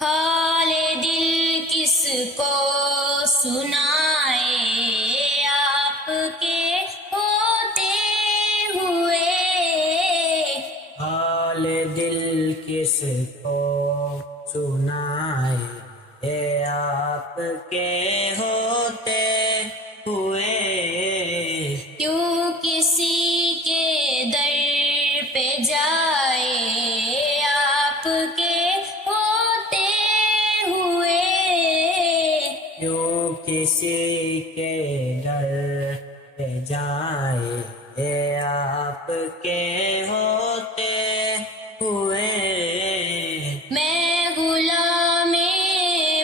حال دل کس کو سنائے آپ کے ہوتے ہوئے، حال دل کس کو سنائے آپ کے ہوتے ہوئے، کیوں کسی کے در پہ جائے آپ کے ہوتے ہوئے، کیوں کسی کے در پہ جائے آپ کے ہوتے ہوئے، میں غلام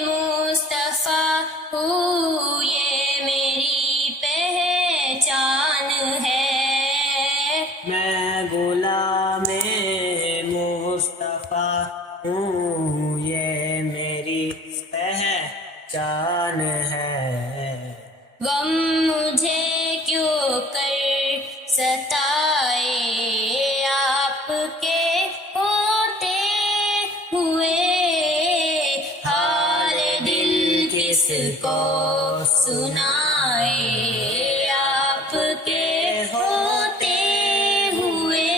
مصطفیٰ ہوں یہ میری پہچان ہے، میں غلام مصطفیٰ ہوں یہ میری پہچان ہے، غم مجھے کیوں کر ستائے آپ کے ہوتے ہوئے، حال دل کس کو سنائے آپ کے ہوتے ہوئے،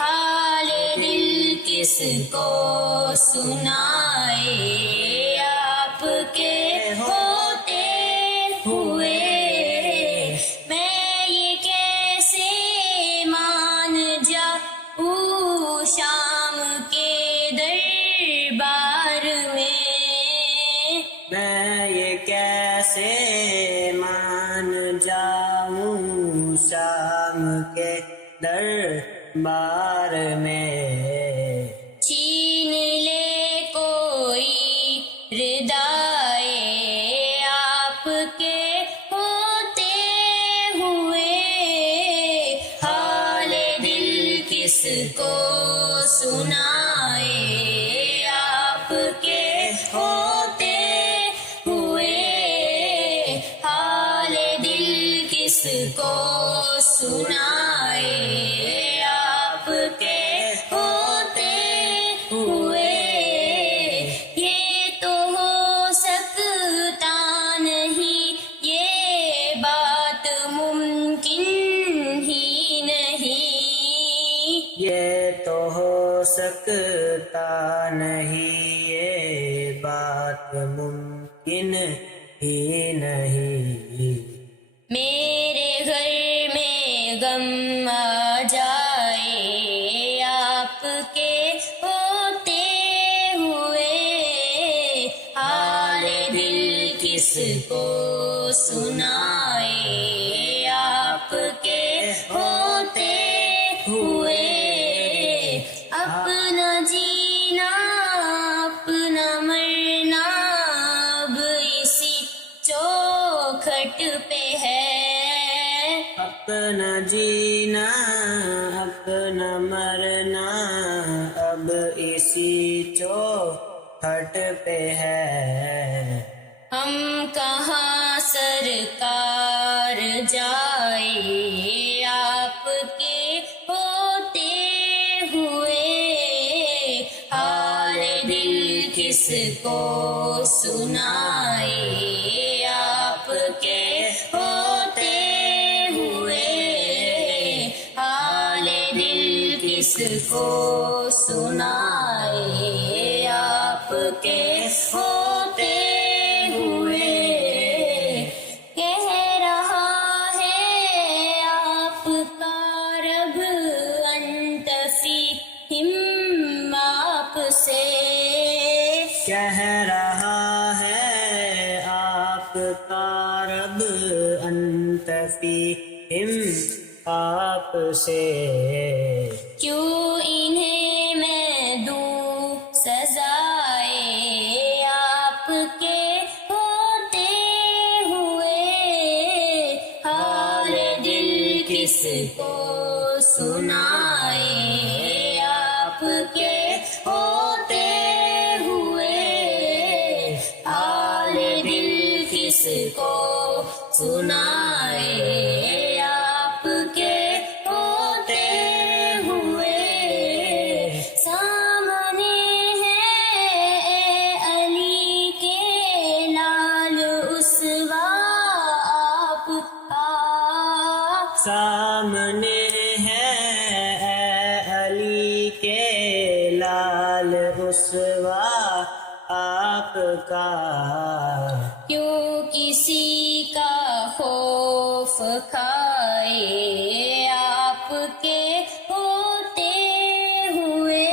حال دل کس کو سنائے آپ کے ہوتے ہوئے، میں یہ کیسے مان جاؤں شام کے دربار میں، میں یہ کیسے مان جاؤں شام کے دربار میں، چھین لے کوئی ردائے آپ کے ہوتے ہوئے، حال دل کس کو سنائے آپ کے ہوتے ہوئے، حال دل کس کو سنائے آپ کے ہوتے ہوئے، یہ تو ہو سکتا نہیں، یہ بات ممکن ہی نہیں، یہ تو ہو سکتا نہیں، یہ بات ممکن ہی نہیں، میرے گھر میں غم آ جائے آپ کے ہوتے ہوئے، حال دل کس کو سنائے آپ کے ہوتے ہوئے، اپنا جینا اپنا مرنا اب اسی چوکھٹ پہ ہے، اپنا جینا اپنا مرنا اب اسی چوکھٹ پہ ہے، ہم کہاں سرکار جائے آپ کے ہوتے ہوئے، حال دل کس کو سنائے آپ کے ہوتے ہوئے، حال دل کس کو سنائے آپ کے ہوتے ہوئے، کہہ رہا ہے آپ کا رب انت فیہم آپ سے، کہہ رہا ہے آپ کا رب انت فیہم آپ سے، کیوں انہیں میں دوں سزائے آپ کے ہوتے ہوئے، حال دل کس کو سنائے آپ کے ہوتے ہوئے، حال دل کس کو سنائے آپ کے ہوتے ہوئے، سامنے ہے حال رسوا آپ کا، کیوں کسی کا خوف کھائے آپ کے ہوتے ہوئے،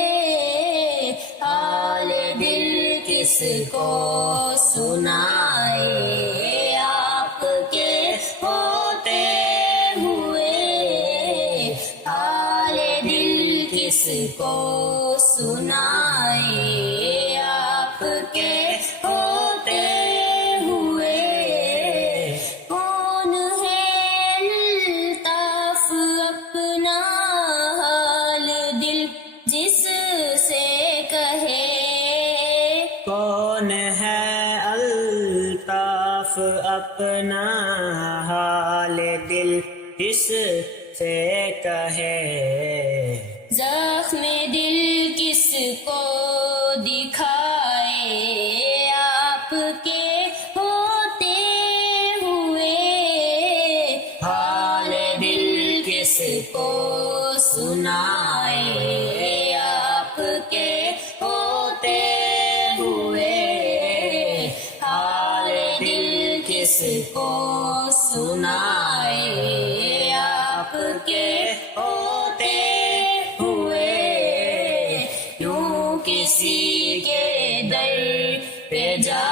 حال دل کس کو سنائے آپ کے ہوتے ہوئے، حال دل کس کو سنائے آپ کے ہوتے ہوئے۔ کون ہے الطاف اپنا حال دل جس سے کہے، کون ہے الطاف اپنا حال دل جس سے کہے، زخم دل کس کو دکھائے آپ کے ہوتے ہوئے، حال دل کس کو سنائے آپ کے ہوتے ہوئے، حال دل کس کو سنائے آپ کے ہوتے ہوئے، کیوں کسی کے در پہ جا